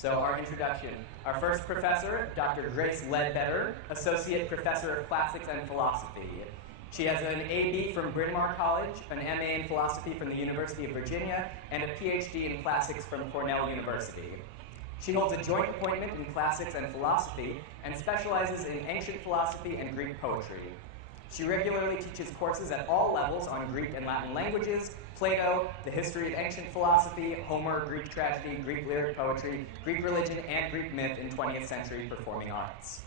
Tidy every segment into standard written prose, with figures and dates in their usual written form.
So our introduction. Our first professor, Dr. Grace Ledbetter, Associate Professor of Classics and Philosophy. She has an AB from Bryn Mawr College, an MA in Philosophy from the University of Virginia, and a PhD in Classics from Cornell University. She holds a joint appointment in Classics and Philosophy and specializes in ancient philosophy and Greek poetry. She regularly teaches courses at all levels on Greek and Latin languages, Plato, the history of ancient philosophy, Homer, Greek tragedy, Greek lyric poetry, Greek religion, and Greek myth in 20th century performing arts.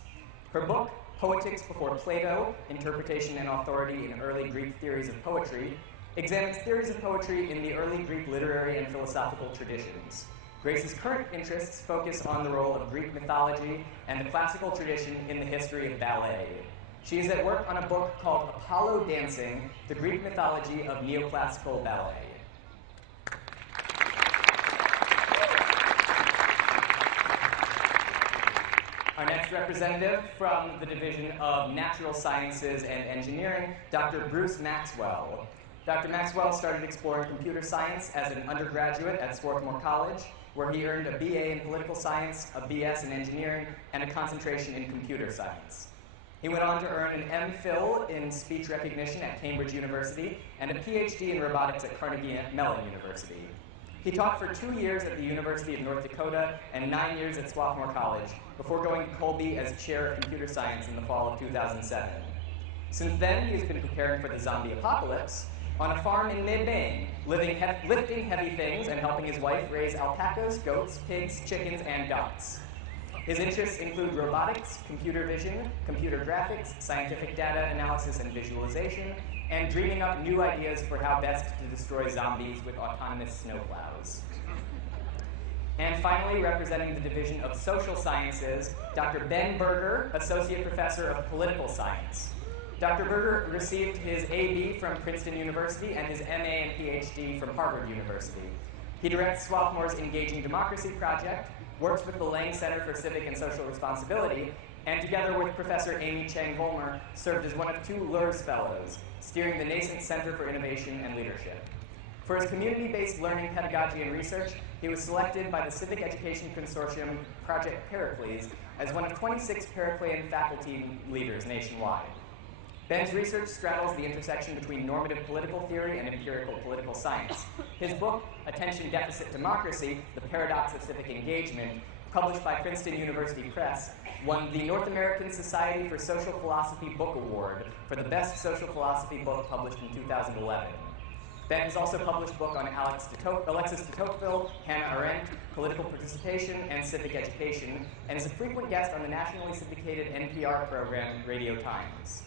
Her book, Poetics Before Plato, Interpretation and Authority in Early Greek Theories of Poetry, examines theories of poetry in the early Greek literary and philosophical traditions. Grace's current interests focus on the role of Greek mythology and the classical tradition in the history of ballet. She is at work on a book called Apollo Dancing, the Greek Mythology of Neoclassical Ballet. Our next representative from the Division of Natural Sciences and Engineering, Dr. Bruce Maxwell. Dr. Maxwell started exploring computer science as an undergraduate at Swarthmore College, where he earned a BA in political science, a BS in engineering, and a concentration in computer science. He went on to earn an MPhil in speech recognition at Cambridge University and a PhD in robotics at Carnegie Mellon University. He taught for 2 years at the University of North Dakota and 9 years at Swarthmore College before going to Colby as chair of computer science in the fall of 2007. Since then, he's been preparing for the zombie apocalypse on a farm in mid-Maine, lifting heavy things and helping his wife raise alpacas, goats, pigs, chickens, and ducks. His interests include robotics, computer vision, computer graphics, scientific data analysis and visualization, and dreaming up new ideas for how best to destroy zombies with autonomous snowplows. And finally, representing the Division of Social Sciences, Dr. Ben Berger, Associate Professor of Political Science. Dr. Berger received his AB from Princeton University and his MA and PhD from Harvard University. He directs Swarthmore's Engaging Democracy Project, works with the Lang Center for Civic and Social Responsibility, and together with Professor Amy Chang-Volmer, served as one of 2 LURS Fellows, steering the nascent Center for Innovation and Leadership. For his community-based learning, pedagogy, and research, he was selected by the Civic Education Consortium Project Pericles as one of 26 Periclean faculty leaders nationwide. Ben's research straddles the intersection between normative political theory and empirical political science. His book, Attention Deficit Democracy, The Paradox of Civic Engagement, published by Princeton University Press, won the North American Society for Social Philosophy Book Award for the best social philosophy book published in 2011. Ben has also published books on Alexis de Tocqueville, Hannah Arendt, political participation, and civic education, and is a frequent guest on the nationally syndicated NPR program Radio Times.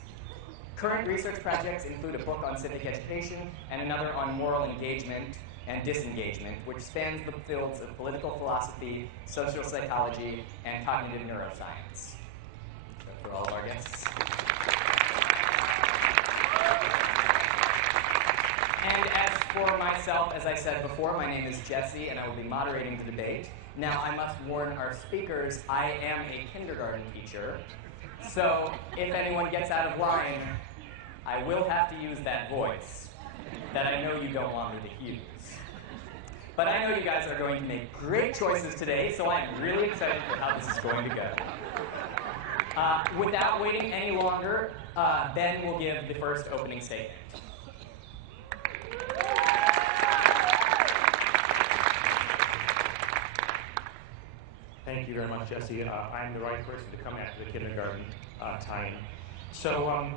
Current research projects include a book on civic education and another on moral engagement and disengagement, which spans the fields of political philosophy, social psychology, and cognitive neuroscience. So for all of our guests. And as for myself, as I said before, my name is Jesse, and I will be moderating the debate. Now, I must warn our speakers, I am a kindergarten teacher, so if anyone gets out of line, I will have to use that voice that I know you don't want me to use. But I know you guys are going to make great choices today, so I'm really excited for how this is going to go. Without waiting any longer, Ben will give the first opening statement. Thank you very much, Jesse. I'm the right person to come after the kindergarten time. So I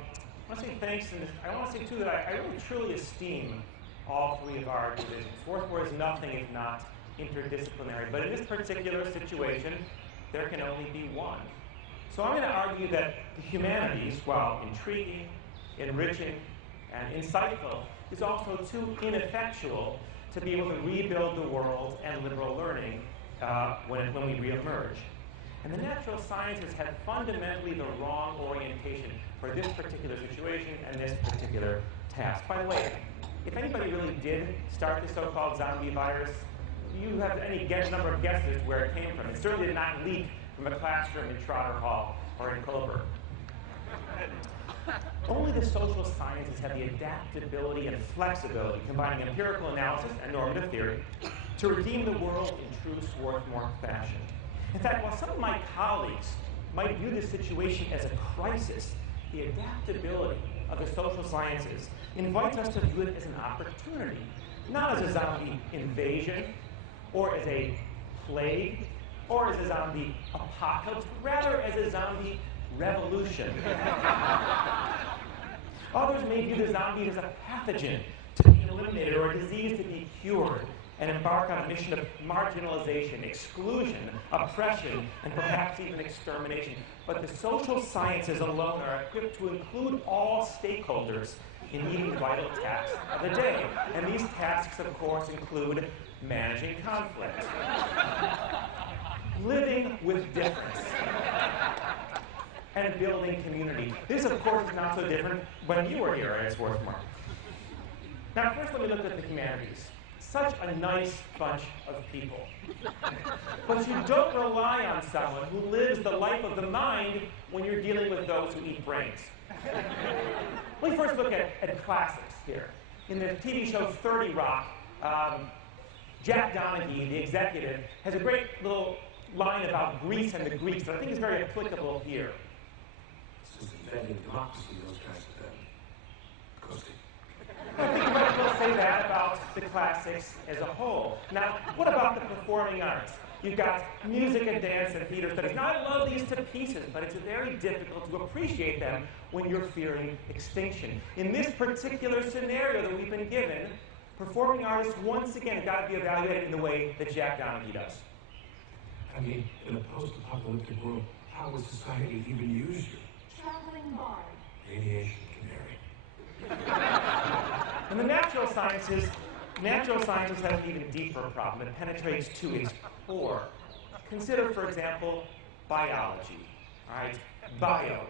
want to say thanks, and I want to say, too, that I really truly esteem all 3 of our divisions. Swarthmore is nothing if not interdisciplinary, but in this particular situation, there can only be one. So I'm going to argue that the humanities, while intriguing, enriching, and insightful, is also too ineffectual to be able to rebuild the world and liberal learning when we reemerge. And the natural sciences have fundamentally the wrong orientation for this particular situation and this particular task. By the way, if anybody really did start the so-called zombie virus, do you have any number of guesses where it came from? It certainly did not leak from a classroom in Trotter Hall or in Coburg. Only the social sciences have the adaptability and flexibility, combining empirical analysis and normative theory, to redeem the world in true Swarthmore fashion. In fact, while some of my colleagues might view this situation as a crisis, the adaptability of the social sciences invites us to view it as an opportunity, not as a zombie invasion, or as a plague, or as a zombie apocalypse, rather as a zombie revolution. Others may view the zombie as a pathogen to be eliminated or a disease to be cured, and embark on a mission of marginalization, exclusion, oppression, and perhaps even extermination. But the social sciences alone are equipped to include all stakeholders in meeting the vital tasks of the day. And these tasks, of course, include managing conflict, living with difference, and building community. This, of course, is not so different when you were here at Swarthmore. Now, first, let me look at the humanities. Such a nice bunch of people. But you don't rely on someone who lives the life of the mind when you're dealing with those who eat brains. Let me first look at classics here. In the TV show 30 Rock, Jack Donaghy, the executive, has a great little line about Greece and the Greeks that I think is very applicable here. Since defending democracy, those guys have been ghosting. I think you might as well say that about the classics as a whole. Now, what about the performing arts? You've got music and dance and theater studies. Now, I love these to pieces, but it's very difficult to appreciate them when you're fearing extinction. In this particular scenario that we've been given, performing artists once again have got to be evaluated in the way that Jack Donaghy does. I mean, in a post-apocalyptic world, how would society even use you? Traveling bard. Radiation canary. And the natural sciences have an even deeper problem. It penetrates to its core. Consider, for example, biology. Right? Bio.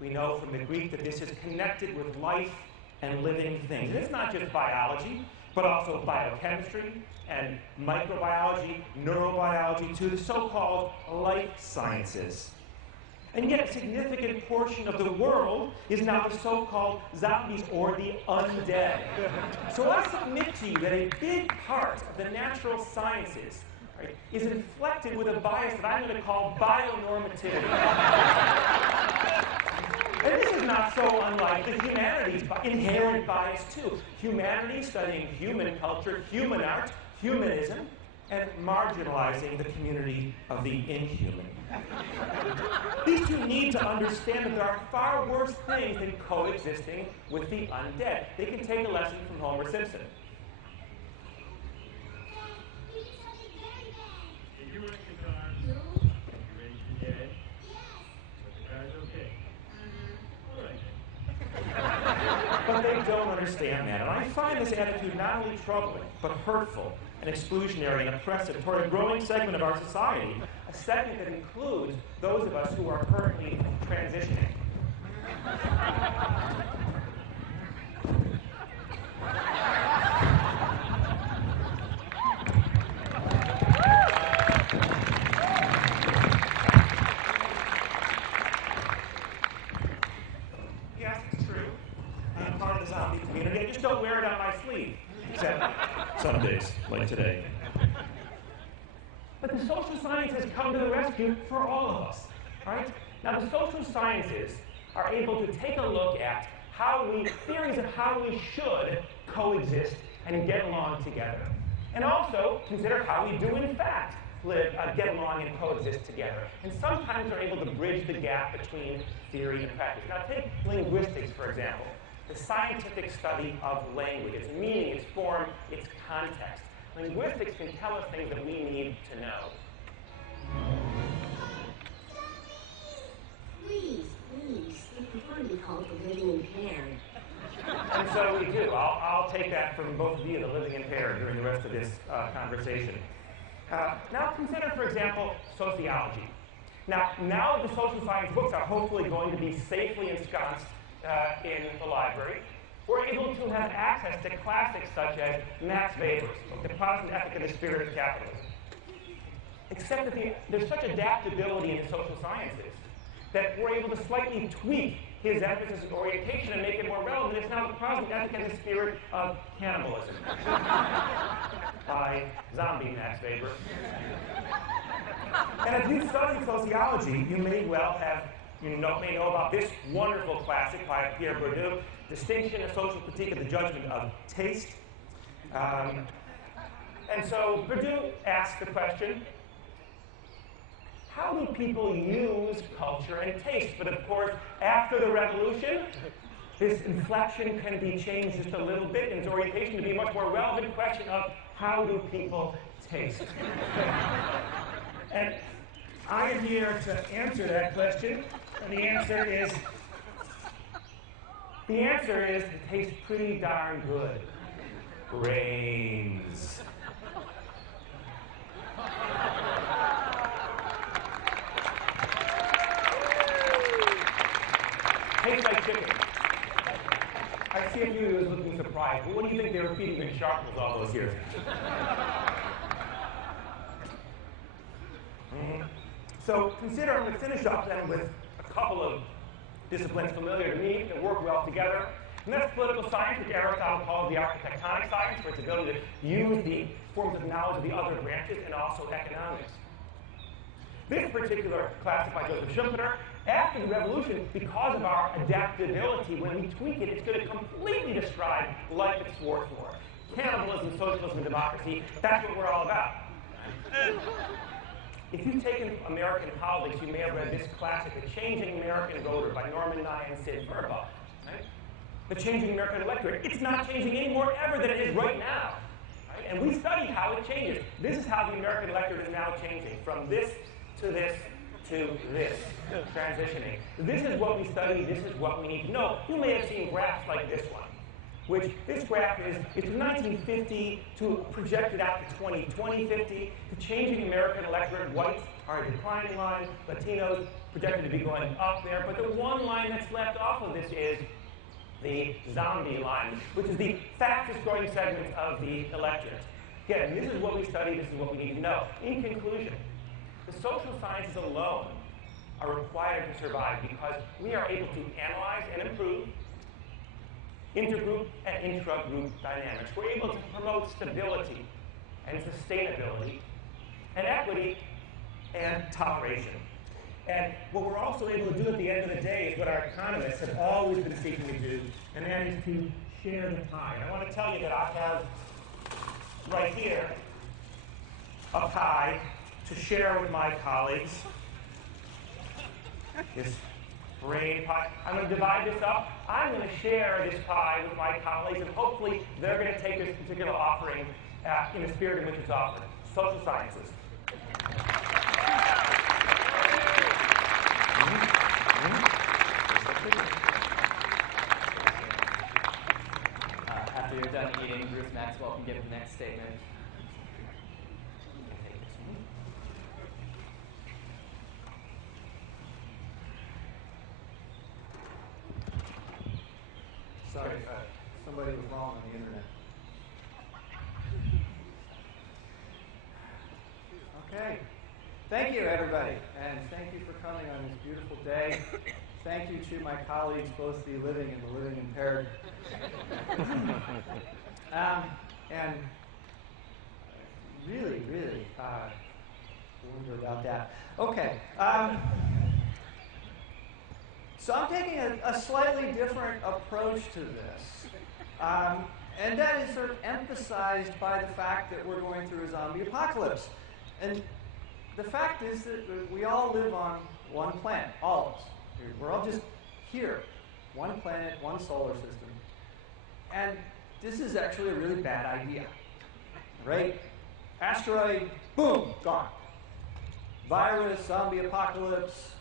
We know from the Greek that this is connected with life and living things. And it's not just biology, but also biochemistry and microbiology, neurobiology, to the so-called life sciences. And yet a significant portion of the world is now the so-called zombies or the undead. So I submit to you that a big part of the natural sciences, right, is inflected with a bias that I'm going to call bionormativity. And this is not so unlike the humanities' inherent bias too. Humanities studying human culture, human art, humanism, and marginalizing the community of the inhuman. These two need to understand that there are far worse things than coexisting with the undead. They can take a lesson from Homer Simpson. Did you work the car? No. You ready to get it? Yes. But the car's okay. All right. But they don't understand that. And I find this attitude not only troubling, but hurtful and exclusionary and oppressive toward a growing segment of our society, a segment that includes those of us who are currently transitioning. Yes, it's true. I'm part of the zombie community. I just don't wear it on my sleeve. Except some days, like today. But the social sciences come to the rescue for all of us, right? Now, the social sciences are able to take a look at theories of how we should coexist and get along together. And also consider how we do, in fact, get along and coexist together. And sometimes they're able to bridge the gap between theory and practice. Now, take linguistics, for example. The scientific study of language, its meaning, its form, its context. Linguistics can tell us things that we need to know. Please. I prefer to be called the living impaired. And so we do. I'll take that from both of you, the living impaired, during the rest of this conversation. Now consider, for example, sociology. Now the social science books are hopefully going to be safely ensconced in the library. We're able to have access to classics such as Max Weber's book, The Protestant Ethic and the Spirit of Capitalism. Except that there's such adaptability in the social sciences that we're able to slightly tweak his emphasis and orientation and make it more relevant. It's now The Protestant Ethic and the Spirit of Cannibalism. by zombie Max Weber. And if you study sociology, you may well have, may know about this wonderful classic by Pierre Bourdieu, Distinction, a Social Critique of the Judgment of Taste. And so Bourdieu asked the question, how do people use culture and taste? But of course, after the revolution, this inflection can be changed just a little bit in its orientation to be a much more relevant question of how do people taste? And I am here to answer that question. And the answer is it tastes pretty darn good. Brains. Tastes like chicken. I see a few of you looking surprised. Well, what do you think they were feeding the sharks all those years? So consider, I'm going to finish up then with a couple of disciplines familiar to me that work well together. And that's political science, which Aristotle calls the architectonic science, for its ability to use the forms of knowledge of the other branches, and also economics. This particular class by Joseph Schumpeter, after the revolution, because of our adaptability, when we tweak it, it's going to completely describe life at Swarthmore. Cannibalism, socialism, and democracy, that's what we're all about. If you've taken American politics, you may have read this classic, The Changing American Voter by Norman Nye and Sid Verba. Right? The changing American electorate. It's not changing any more ever than it is right now. Right? And we studied how it changes. This is how the American electorate is now changing, from this to this to this, transitioning. This is what we study. This is what we need to know. You may have seen graphs like this one, which this graph is, it's from 1950 to projected out to 2050. The changing American electorate, whites are a declining line, Latinos projected to be going up there, but the one line that's left off of this is the zombie line, which is the fastest growing segment of the electorate. Again, this is what we study, this is what we need to know. In conclusion, the social sciences alone are required to survive because we are able to analyze and improve intergroup and intragroup dynamics. We're able to promote stability and sustainability and equity and toleration. And what we're also able to do at the end of the day is what our economists have always been seeking to do, and that is to share the pie. And I want to tell you that I have right here a pie to share with my colleagues. This brain pie. I'm going to divide this up. I'm going to share this pie with my colleagues, and hopefully they're going to take this particular offering in the spirit in which it's offered. Social sciences. After you're done eating, Bruce Maxwell can give the next statement. Sorry, somebody was wrong on the internet. Okay. Thank you, everybody, and thank you for coming on this beautiful day. Thank you to my colleagues, both the living and the living impaired. And really, wonder about that. Okay. So I'm taking a slightly different approach to this. And that is sort of emphasized by the fact that we're going through a zombie apocalypse. And the fact is that we all live on one planet, all of us. We're all just here. One planet, one solar system. And this is actually a really bad idea. Right? Asteroid, boom, gone. Virus, zombie apocalypse,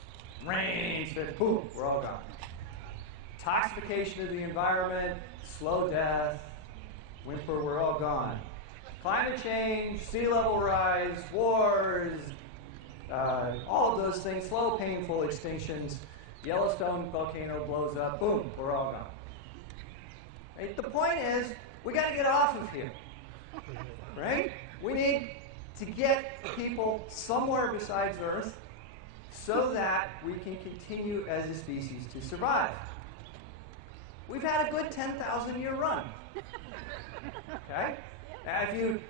rain, boom, we're all gone. Toxification of the environment, slow death, whimper, we're all gone. Climate change, sea level rise, wars, all of those things, slow, painful extinctions. Yellowstone volcano blows up, boom, we're all gone. Right? The point is, we got to get off of here. Right? We need to get people somewhere besides Earth so that we can continue as a species to survive. We've had a good 10,000-year run. Okay? Now,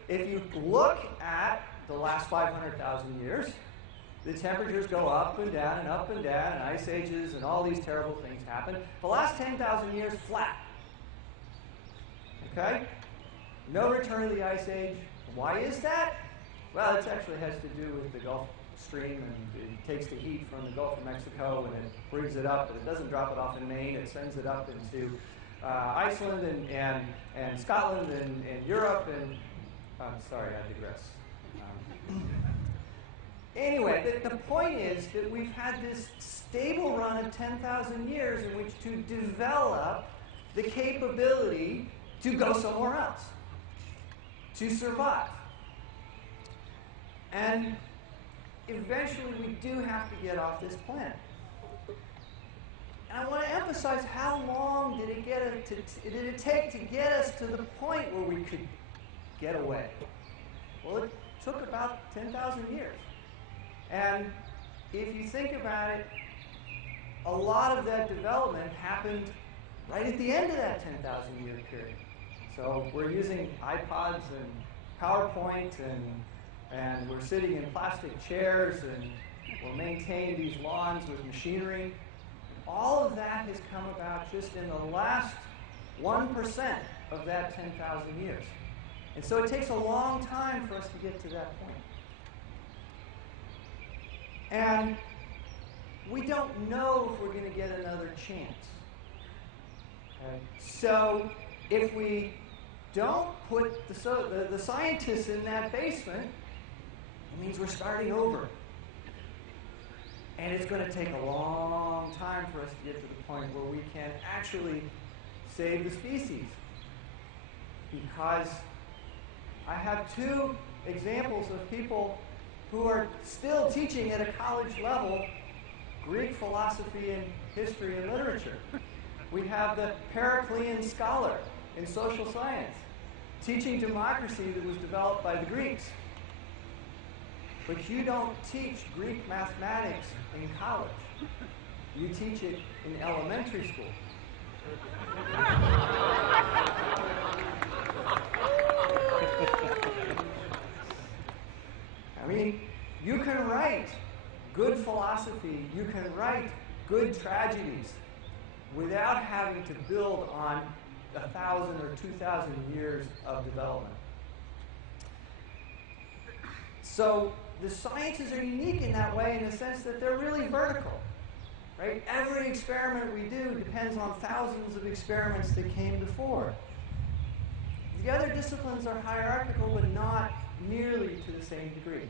if you look at the last 500,000 years, the temperatures go up and down and up and down, and ice ages and all these terrible things happen. The last 10,000 years, flat. Okay? No return of the ice age. Why is that? Well, it actually has to do with the Gulf Stream, and it takes the heat from the Gulf of Mexico and it brings it up, but it doesn't drop it off in Maine. It sends it up into Iceland and Scotland and Europe, and I'm sorry, I digress. Anyway, the point is that we've had this stable run of 10,000 years in which to develop the capability to go somewhere else, to survive. And eventually we do have to get off this planet. And I want to emphasize, how long did it take to get us to the point where we could get away? Well, it took about 10,000 years. And if you think about it, a lot of that development happened right at the end of that 10,000 year period. So we're using iPods and PowerPoint, and we're sitting in plastic chairs, and we're maintaining these lawns with machinery. All of that has come about just in the last 1% of that 10,000 years. And so it takes a long time for us to get to that point. And we don't know if we're going to get another chance. Okay? So if we don't put the scientists in that basement, it means we're starting over. And it's going to take a long time for us to get to the point where we can actually save the species. Because I have two examples of people who are still teaching at a college level Greek philosophy and history and literature. We have the Periclean scholar in social science teaching democracy that was developed by the Greeks. But you don't teach Greek mathematics in college. You teach it in elementary school. I mean, you can write good philosophy, you can write good tragedies without having to build on 1,000 or 2,000 years of development. So the sciences are unique in that way, in the sense that they're really vertical. Right? Every experiment we do depends on thousands of experiments that came before. The other disciplines are hierarchical, but not nearly to the same degree.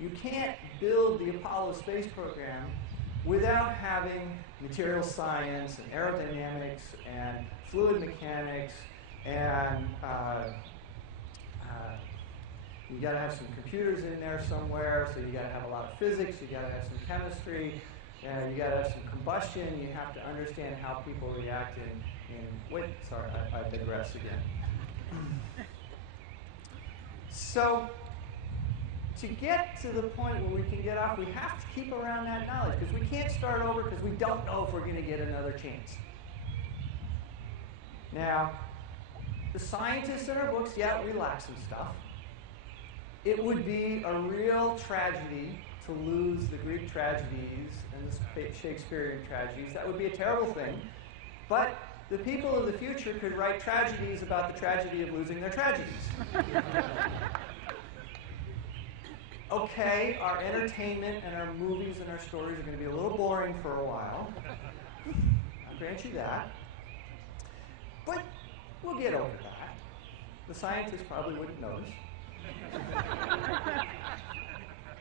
You can't build the Apollo space program without having material science and aerodynamics and fluid mechanics, and you got to have some computers in there somewhere, so you got to have a lot of physics, you got to have some chemistry, and you got to have some combustion. You have to understand how people react I digress again. So to get to the point where we can get off, we have to keep around that knowledge, because we can't start over, because we don't know if we're going to get another chance. Now, the scientists in our books, yeah, we lack some stuff. It would be a real tragedy to lose the Greek tragedies and the Shakespearean tragedies. That would be a terrible thing. But the people of the future could write tragedies about the tragedy of losing their tragedies. Okay, our entertainment and our movies and our stories are going to be a little boring for a while. I'll grant you that. But we'll get over that. The scientists probably wouldn't notice.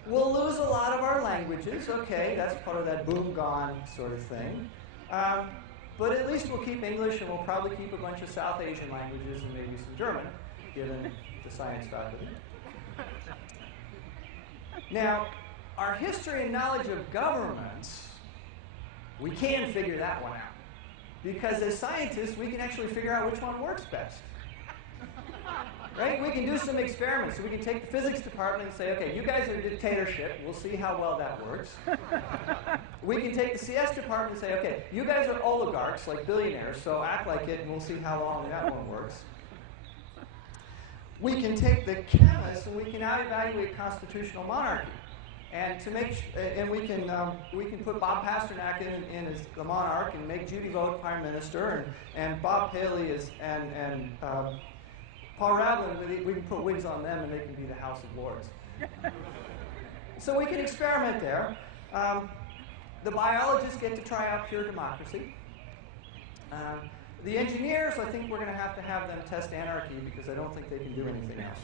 We'll lose a lot of our languages. Okay, that's part of that boom gone sort of thing. But at least we'll keep English, and we'll probably keep a bunch of South Asian languages and maybe some German, given the science faculty. Now, our history and knowledge of governments, we can figure that one out. Because as scientists, we can actually figure out which one works best. Right? We can do some experiments. So we can take the physics department and say, okay, you guys are a dictatorship. We'll see how well that works. We can take the CS department and say, okay, you guys are oligarchs, like billionaires, so act like it, and we'll see how long that one works. we can take the chemists and we can now evaluate constitutional monarchy. And to make, and we can put Bob Pasternak in as the monarch and make Judy Vogt prime minister, and Bob Paley and Paul Radlin. We can put wigs on them, and they can be the House of Lords. So we can experiment there. The biologists get to try out pure democracy. The engineers, I think we're going to have them test anarchy because I don't think they can do anything else.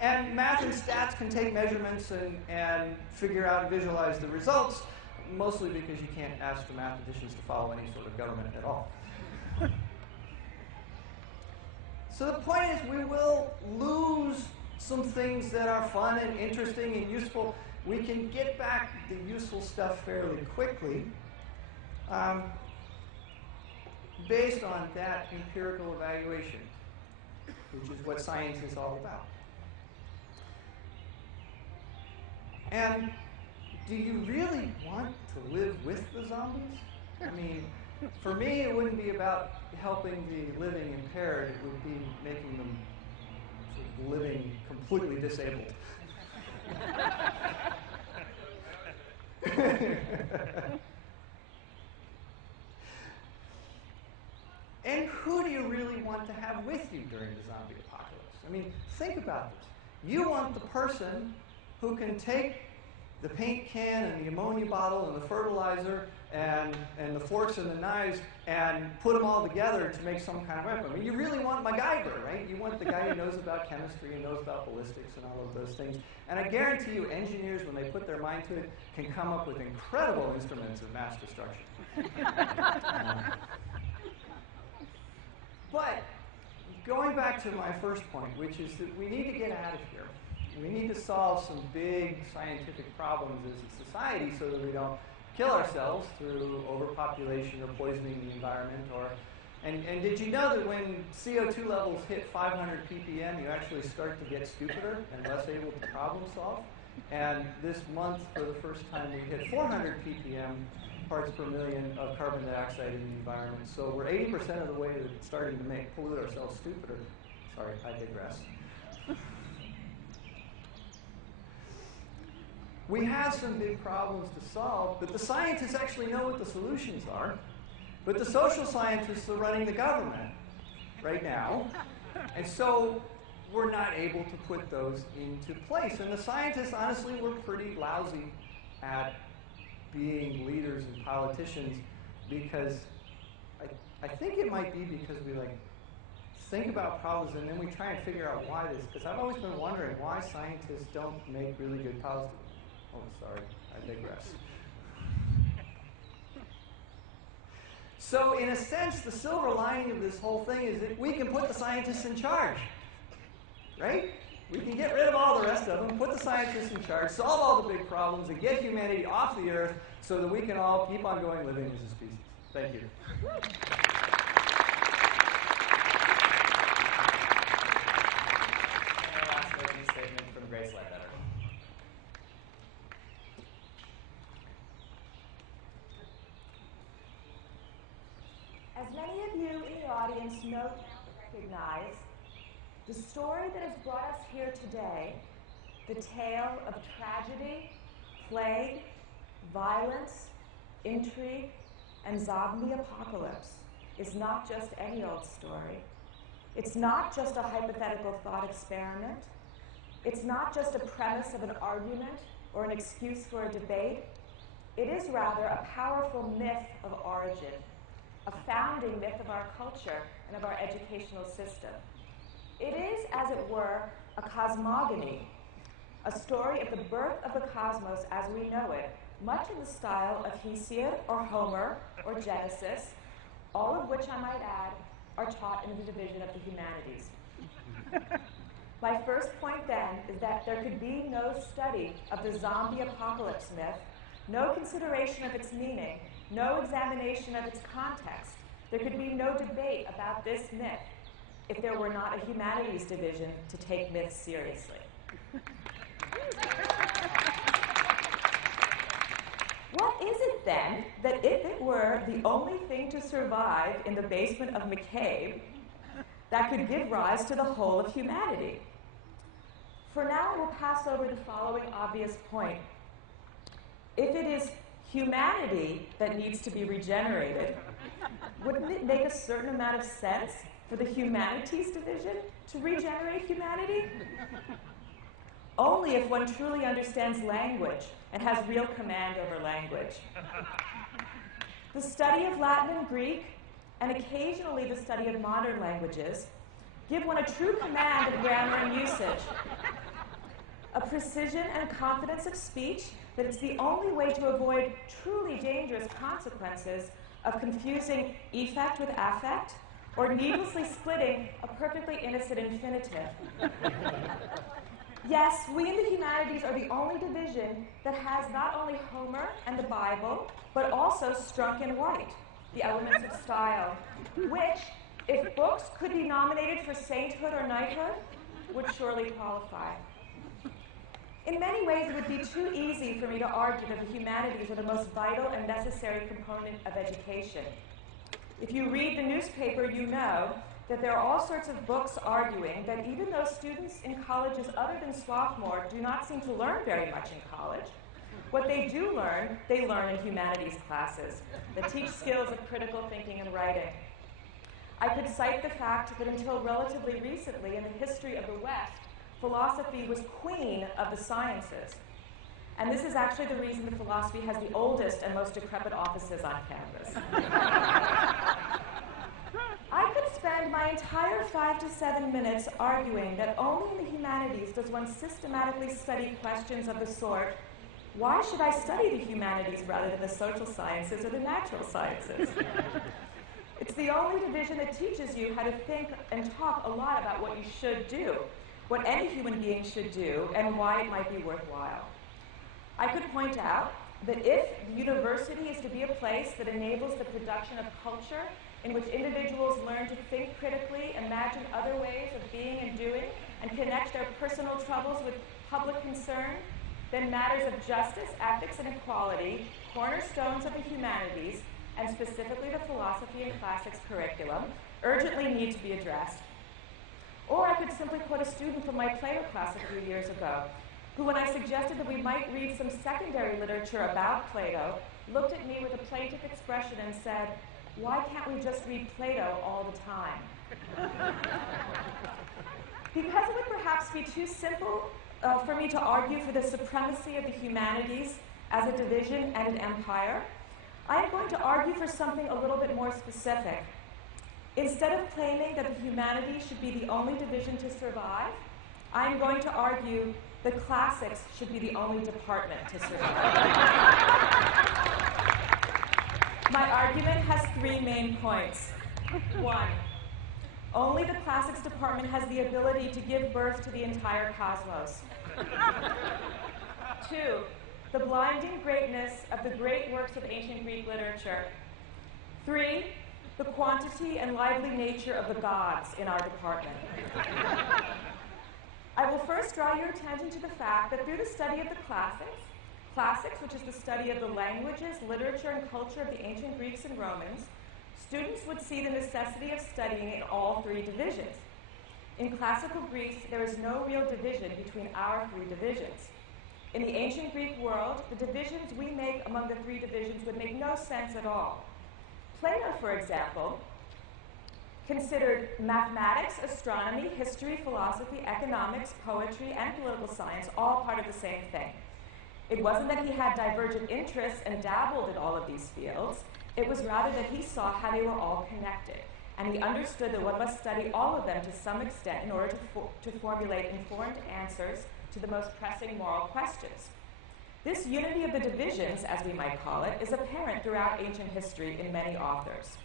And math and stats can take measurements and figure out and visualize the results, mostly because you can't ask the mathematicians to follow any sort of government at all. So the point is, we will lose some things that are fun and interesting and useful. We can get back the useful stuff fairly quickly based on that empirical evaluation, which is what science is all about. And do you really want to live with the zombies? I mean, for me, it wouldn't be about helping the living impaired. It would be making them sort of living completely disabled. And who do you really want to have with you during the zombie apocalypse? I mean, think about this. You want the person who can take the paint can and the ammonia bottle and the fertilizer and the forks and the knives and put them all together to make some kind of weapon. I mean, you really want MacGyver, right? You want the guy who knows about chemistry and knows about ballistics and all of those things. And I guarantee you, engineers, when they put their mind to it, can come up with incredible instruments of mass destruction. But going back to my first point, which is that we need to get out of here. We need to solve some big scientific problems as a society so that we don't kill ourselves through overpopulation or poisoning the environment. And did you know that when CO2 levels hit 500 ppm, you actually start to get stupider and less able to problem solve? And this month, for the first time, we hit 400 ppm parts per million of carbon dioxide in the environment. So we're 80% of the way to starting to pollute ourselves stupider. Sorry, I digress. We have some big problems to solve, but the scientists actually know what the solutions are. But the social scientists are running the government right now. And so we're not able to put those into place. And the scientists, honestly, were pretty lousy at being leaders and politicians because I think it might be because we think about problems and then we try and figure out why this. Because I've always been wondering why scientists don't make really good policy. Oh, sorry, I digress. So in a sense, the silver lining of this whole thing is that we can put the scientists in charge, right? We can get rid of all the rest of them, put the scientists in charge, solve all the big problems, and get humanity off the earth so that we can all keep on going living as a species. Thank you. And our last closing statement from Grace Ledbetter. As many of you in the audience know and recognize, the story that has brought us here today, the tale of tragedy, plague, violence, intrigue, and zombie apocalypse, is not just any old story. It's not just a hypothetical thought experiment. It's not just a premise of an argument or an excuse for a debate. It is rather a powerful myth of origin, a founding myth of our culture and of our educational system. It is, as it were, a cosmogony, a story of the birth of the cosmos as we know it, much in the style of Hesiod or Homer or Genesis, all of which, I might add, are taught in the division of the humanities. My first point, then, is that there could be no study of the zombie apocalypse myth, no consideration of its meaning, no examination of its context. There could be no debate about this myth if there were not a humanities division to take myths seriously. What is it then that if it were the only thing to survive in the basement of McCabe, that could give rise to the whole of humanity. For now, I will pass over the following obvious point. If it is humanity that needs to be regenerated, wouldn't it make a certain amount of sense for the Humanities division to regenerate humanity? Only if one truly understands language and has real command over language. The study of Latin and Greek, and occasionally the study of modern languages, give one a true command of grammar and usage, a precision and confidence of speech that it's the only way to avoid truly dangerous consequences of confusing effect with affect, or needlessly splitting a perfectly innocent infinitive. Yes, we in the humanities are the only division that has not only Homer and the Bible, but also Strunk and White, the elements of style, which, if books could be nominated for sainthood or knighthood, would surely qualify. In many ways, it would be too easy for me to argue that the humanities are the most vital and necessary component of education. If you read the newspaper, you know that there are all sorts of books arguing that even though students in colleges other than Swarthmore do not seem to learn very much in college, what they do learn, they learn in humanities classes that teach skills of critical thinking and writing. I could cite the fact that until relatively recently in the history of the West, philosophy was queen of the sciences. And this is actually the reason that philosophy has the oldest and most decrepit offices on campus. I could spend my entire 5 to 7 minutes arguing that only in the humanities does one systematically study questions of the sort, why should I study the humanities rather than the social sciences or the natural sciences? It's the only division that teaches you how to think and talk a lot about what you should do, what any human being should do, and why it might be worthwhile. I could point out that if the university is to be a place that enables the production of culture in which individuals learn to think critically, imagine other ways of being and doing, and connect their personal troubles with public concern, then matters of justice, ethics, and equality, cornerstones of the humanities, and specifically the philosophy and classics curriculum, urgently need to be addressed. Or I could simply quote a student from my Plato class a few years ago, who, when I suggested that we might read some secondary literature about Plato, looked at me with a plaintive expression and said, "Why can't we just read Plato all the time?" Because it would perhaps be too simple for me to argue for the supremacy of the humanities as a division and an empire, I am going to argue for something a little bit more specific. Instead of claiming that the humanities should be the only division to survive, I am going to argue the classics should be the only department to survive. My argument has 3 main points. 1, only the classics department has the ability to give birth to the entire cosmos. 2, the blinding greatness of the great works of ancient Greek literature. 3, the quantity and lively nature of the gods in our department. I will first draw your attention to the fact that through the study of the classics, which is the study of the languages, literature, and culture of the ancient Greeks and Romans, students would see the necessity of studying in all 3 divisions. In classical Greece, there is no real division between our 3 divisions. In the ancient Greek world, the divisions we make among the 3 divisions would make no sense at all. Plato, for example, considered mathematics, astronomy, history, philosophy, economics, poetry, and political science all part of the same thing. It wasn't that he had divergent interests and dabbled in all of these fields. It was rather that he saw how they were all connected, and he understood that one must study all of them to some extent in order to formulate informed answers to the most pressing moral questions. This unity of the divisions, as we might call it, is apparent throughout ancient history in many authors.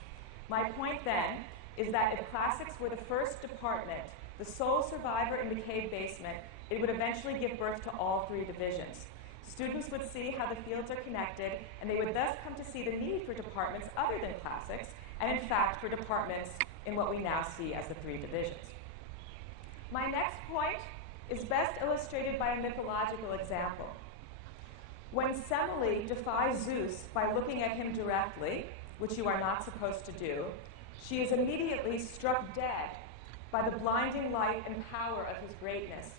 My point then is that if classics were the first department, the sole survivor in the cave basement, it would eventually give birth to all 3 divisions. Students would see how the fields are connected, and they would thus come to see the need for departments other than classics, and in fact for departments in what we now see as the 3 divisions. My next point is best illustrated by a mythological example. When Semele defies Zeus by looking at him directly, which you are not supposed to do, she is immediately struck dead by the blinding light and power of his greatness.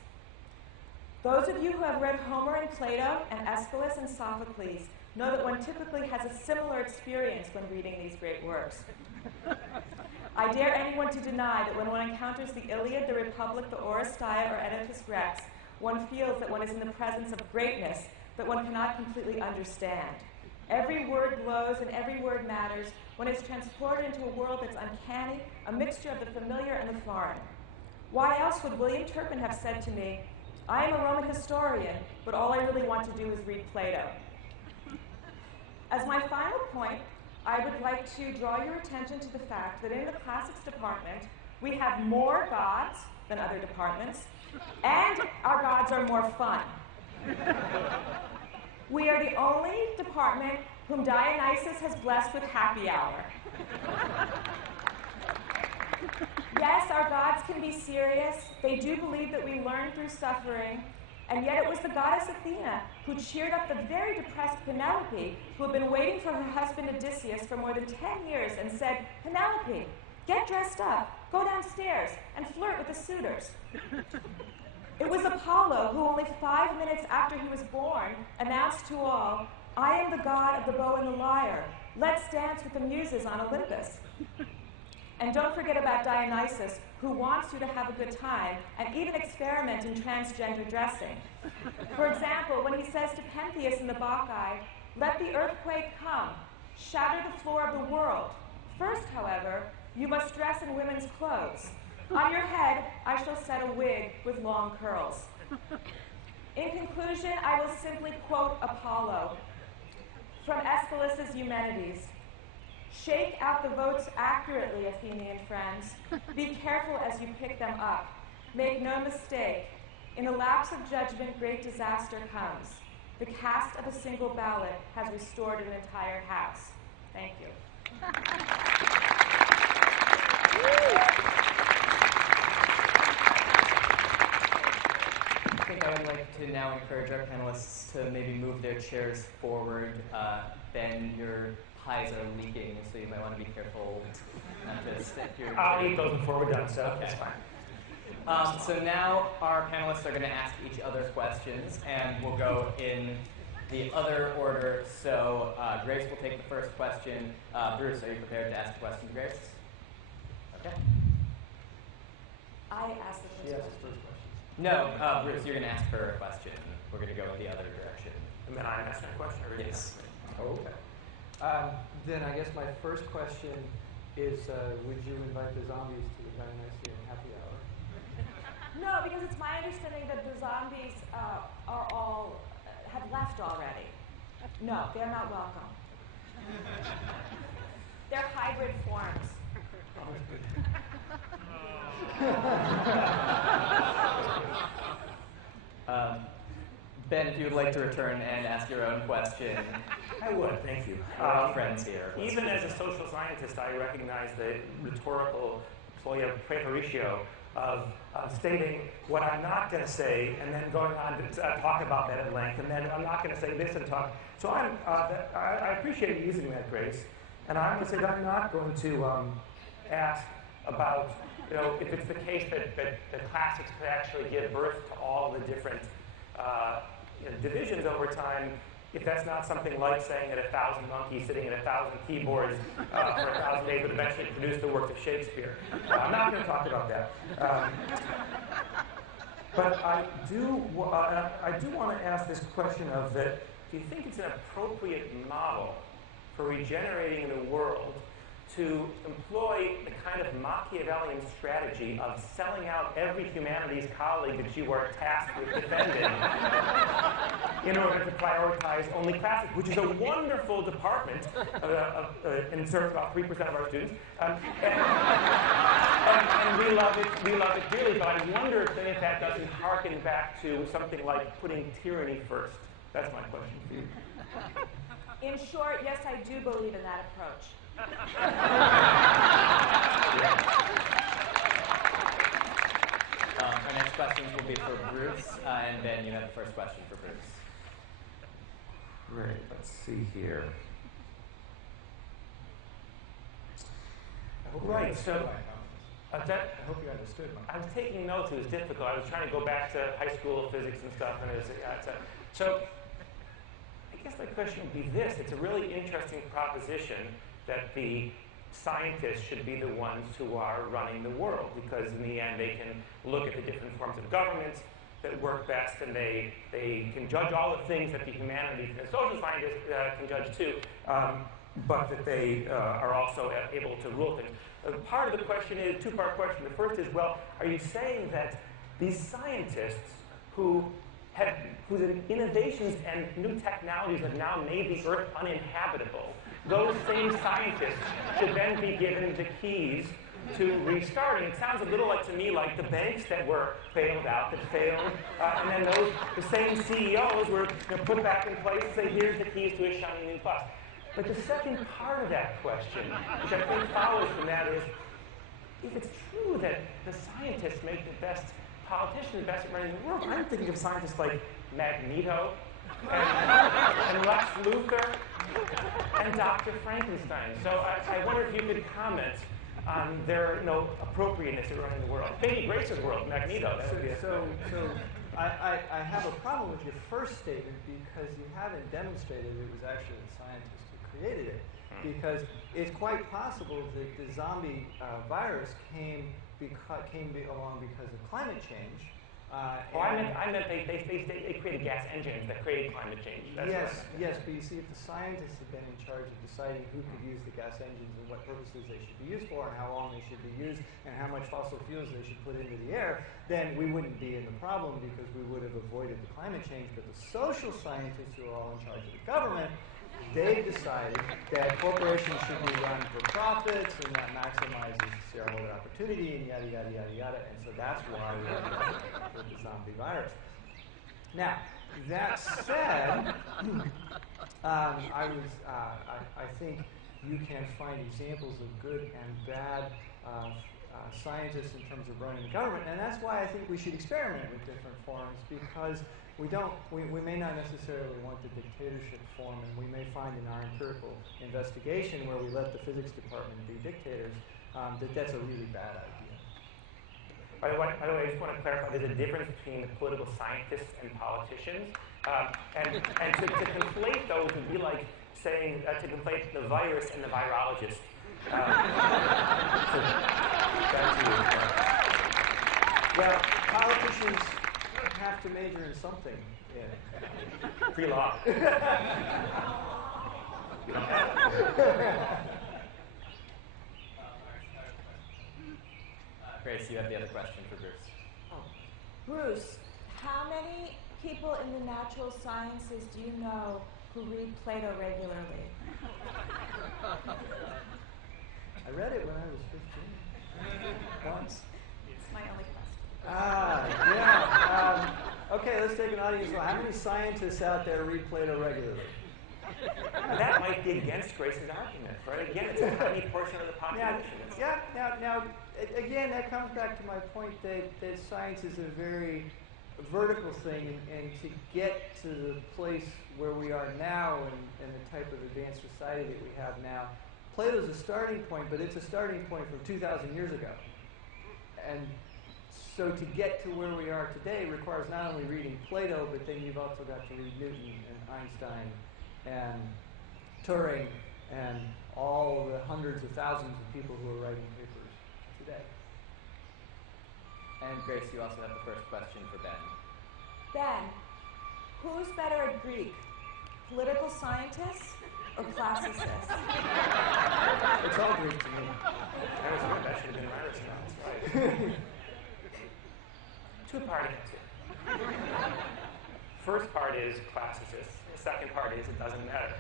Those of you who have read Homer and Plato and Aeschylus and Sophocles know that one typically has a similar experience when reading these great works. I dare anyone to deny that when one encounters the Iliad, the Republic, the Oresteia, or Oedipus Rex, one feels that one is in the presence of greatness that one cannot completely understand. Every word glows and every word matters. One is transported into a world that's uncanny, a mixture of the familiar and the foreign. Why else would William Turpin have said to me, I am a Roman historian, but all I really want to do is read Plato? As my final point, I would like to draw your attention to the fact that in the classics department, we have more gods than other departments, and our gods are more fun. We are the only department whom Dionysus has blessed with happy hour. Yes, our gods can be serious. They do believe that we learn through suffering, and yet it was the goddess Athena who cheered up the very depressed Penelope, who had been waiting for her husband Odysseus for more than 10 years, and said, Penelope, get dressed up, go downstairs, and flirt with the suitors. It was Apollo who, only 5 minutes after he was born, announced to all, I am the god of the bow and the lyre. Let's dance with the muses on Olympus. And don't forget about Dionysus, who wants you to have a good time and even experiment in transgender dressing. For example, when he says to Pentheus in the Bacchae, let the earthquake come, shatter the floor of the world. First, however, you must dress in women's clothes. On your head, I shall set a wig with long curls. In conclusion, I will simply quote Apollo from Aeschylus's Humanities. Shake out the votes accurately, Athenian friends. Be careful as you pick them up. Make no mistake. In the lapse of judgment, great disaster comes. The cast of a single ballot has restored an entire house. Thank you. I think I would like to now encourage our panelists to maybe move their chairs forward. Ben, your highs are leaking, so you might want to be careful not to stick your... I'll eat those before we're done, so okay. That's fine. So now our panelists are going to ask each other questions, and we'll go in the other order. So Grace will take the first question. Bruce, are you prepared to ask a question, Grace? Okay. I asked the first Yes, question. first question. No, Bruce, you're going to ask her a question. We're going to go in the other direction. And then I'm asking a question? Or Yes. Oh, okay. Then I guess my first question is, would you invite the zombies to the Dionysian happy hour? No, because it's my understanding that the zombies are all have left already. No, they're not welcome. They're hybrid forms. Ben, if you would like to return and ask your own question. I would, thank you. We're all friends here. Even as a social scientist, I recognize the rhetorical ploy of preparatio of stating what I'm not going to say and then going on to talk about that at length, and then I'm not going to say this and talk. So I appreciate you using that, Grace, and I'm going to say that I'm not going to ask about, if it's the case that the classics could actually give birth to all the different divisions over time, if that's not something like saying that 1,000 monkeys sitting at 1,000 keyboards for 1,000 days would eventually produce the work of Shakespeare. I'm not going to talk about that. But I do want to ask this question of that, do you think it's an appropriate model for regenerating the world to employ the kind of Machiavellian strategy of selling out every humanities colleague that you are tasked with defending in order to prioritize only classics, which is a wonderful department and serves about 3% of our students. And we love it dearly, but I wonder if that doesn't harken back to something like putting tyranny first. That's my question for you. In short, yes, I do believe in that approach. Our next questions will be for Bruce, and Ben, you have the first question for Bruce. Great, let's see here. Right, so I hope you understood. I was taking notes. It was difficult. I was trying to go back to high school physics and stuff, and so I guess my question would be this. It's a really interesting proposition that the scientists should be the ones who are running the world, because in the end they can look at the different forms of government that work best, and they can judge all the things that the humanities and social scientists can judge too, but that they are also able to rule things. Part of the question is a two-part question. The first is, well, are you saying that these scientists whose innovations and new technologies have now made the Earth uninhabitable, those same scientists should then be given the keys to restarting? It sounds a little like to me like the banks that were failed, and then the same CEOs were put back in place and say, here's the keys to a shiny new bus. But the second part of that question, which I think follows from that, is if it's true that the scientists make the best politicians, the best at running the world, I'm thinking of scientists like Magneto and Lex Luthor and Dr. Frankenstein. So I wonder if you could comment on their appropriateness at running the world. Maybe Grace's world, Magneto. I have a problem with your first statement because you haven't demonstrated it was actually the scientists who created it. Because it's quite possible that the zombie virus came along because of climate change. I meant they created gas engines that created climate change. Yes, but you see, if the scientists had been in charge of deciding who could use the gas engines and what purposes they should be used for and how long they should be used and how much fossil fuels they should put into the air, then we wouldn't be in the problem because we would have avoided the climate change. But the social scientists who are all in charge of the government, they've decided that corporations should be run for profits and that maximizes shareholder opportunity and yada, yada, yada, yada. And so that's why we ended up with the zombie virus. Now, that said, I think you can find examples of good and bad scientists in terms of running government, and that's why I think we should experiment with different forms, because we may not necessarily want the dictatorship form, and we may find in our empirical investigation where we let the physics department be dictators that's a really bad idea. By the way, I just want to clarify, there's a difference between political scientists and politicians. And to conflate those would be like saying, to conflate the virus and the virologist. Well, politicians have to major in something. Yeah. Free law. Grace, you have the other question for Bruce. Bruce, how many people in the natural sciences do you know who read Plato regularly? I read it when I was 15. Once. It's my only question. Yeah. Okay, let's take an audience. Well, how many scientists out there read Plato regularly? That might be against Grace's argument, right? Again, it's a tiny portion of the population. Now, again, that comes back to my point that science is a very vertical thing, and to get to the place where we are now and the type of advanced society that we have now, Plato's a starting point, but it's a starting point from 2,000 years ago. And so to get to where we are today requires not only reading Plato, but then you've also got to read Newton and Einstein and Turing and all the hundreds of thousands of people who are writing papers today. And Grace, you also have the first question for Ben. Ben, who's better at Greek? Political scientists or classicists? It's all Greek to me. That was good. That should have been my response. Right. Two-part answer. First part is classicists. The second part is it doesn't matter.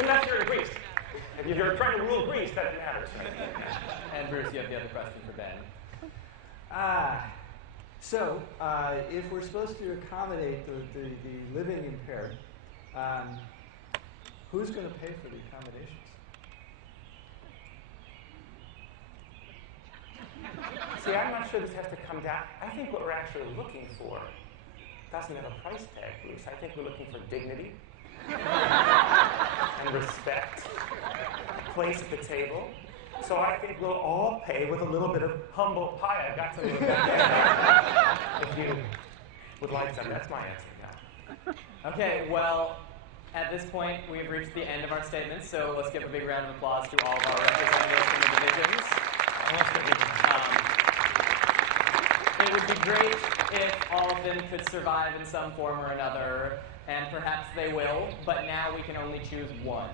Unless you're in Greece. If you're trying to rule Greece, that matters. And Bruce, you have the other question for Ben. So, if we're supposed to accommodate the living impaired, who's going to pay for the accommodations? See, I'm not sure this has to come down. I think what we're actually looking for doesn't have a price tag, Bruce. I think we're looking for dignity. and respect, place at the table. So I think we'll all pay with a little bit of humble pie. I've got some of that. If you would like some, that's my answer. Yeah. Okay, well, at this point, we've reached the end of our statements, so let's give a big round of applause to all of our representatives from the divisions. It would be great if all of them could survive in some form or another, and perhaps they will, but now we can only choose one.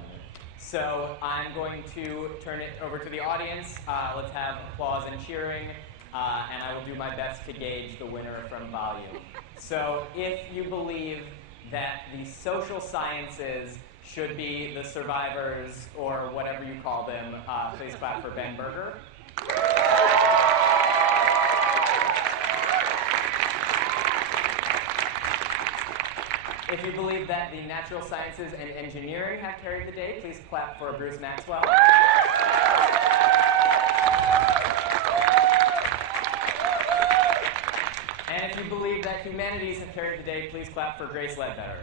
So I'm going to turn it over to the audience. Let's have applause and cheering, and I will do my best to gauge the winner from volume. So if you believe that the social sciences should be the survivors, or whatever you call them, please clap for Ben Berger. If you believe that the natural sciences and engineering have carried the day, please clap for Bruce Maxwell. And if you believe that humanities have carried the day, please clap for Grace Ledbetter.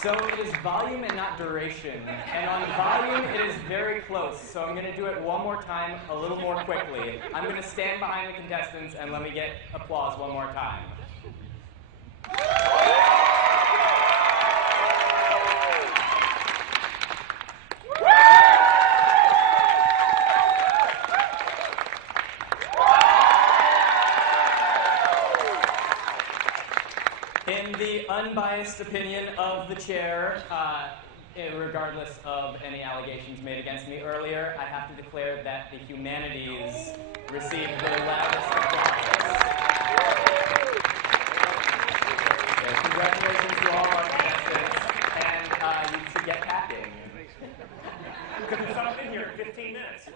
So it is volume and not duration. And on volume, it is very close. So I'm going to do it one more time, a little more quickly. I'm going to stand behind the contestants and let me get applause one more time. In the unbiased opinion of the chair, regardless of any allegations made against me earlier, I have to declare that the humanities received the loudest applause. So congratulations to all our contestants, and you should get packing. Because there's something here in 15 minutes.